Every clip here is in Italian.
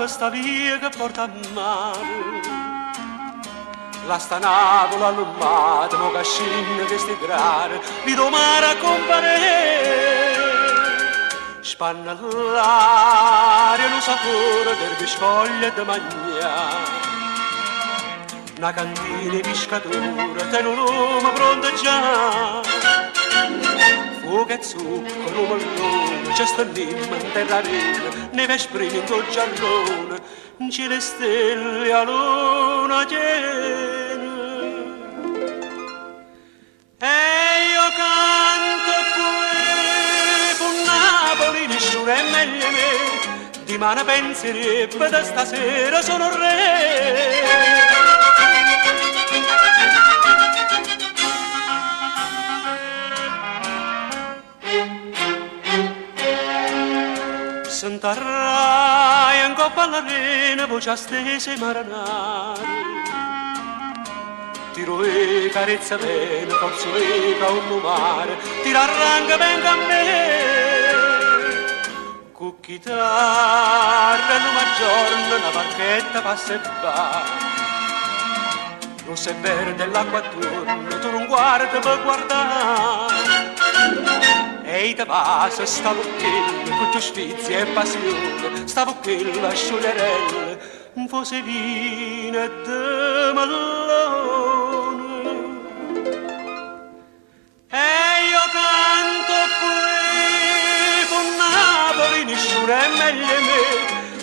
questa via che porta a mare. La stanavola all'ummata, mo cascina che sti grare, vi domare a compare. Spanna l'aria, lo sapore del biscoglio e de mangiare. Una cantina di pescatura, ten un uomo pronto già. Fuoco e zucchero, mellone, c'è sta limma in terra rena, neve esprime in quel giallone, in cielo e stelle a luna piena. E io canto qui, con Napoli nessuno è meglio me, di mano penserebbe da stasera sono re. S'interrai in coppa all'arena, voce stese maranare. Tiro e carezza bene, forzo e un mare, tira arranca venga a me. Con chitarra e una giorno, una barchetta passa e va. Rossa e verde l'acqua attorno, tu non guardi per guardare. Ehi te passa, stavo qui, con tuoi sfizi e passione, stavo qui a scioglierelle, un fosse vino e de mellone. E io canto qui, con Napoli nessuno è meglio me,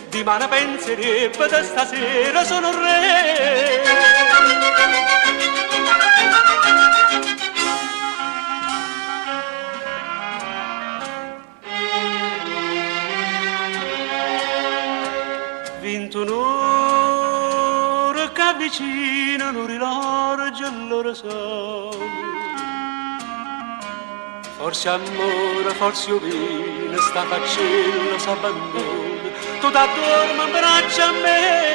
di mano penserebbe da stasera sono re. Vinto un'ora che avvicina l'oriloge e l'ora sono. Forse amore, forse io vino, sta faccenda s'abbandona, tu t'addormi in braccio a me.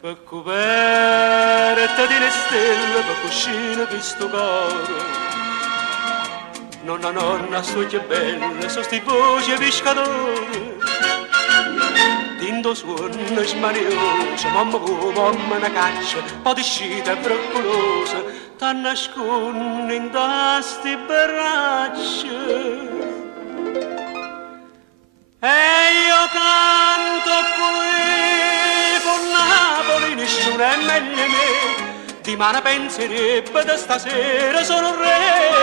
Per coperte di le stelle, per cuscine di sto coro. Nonna, sto che bella, so sti voci e pescatori. Dindo suono smanioso, mamma una caccia, poi di scita broccolosa, t'ha nascondo in tasti braccia. E io canto qui, con Napoli nessuno è meglio me, di mano penserebbe da stasera sono re.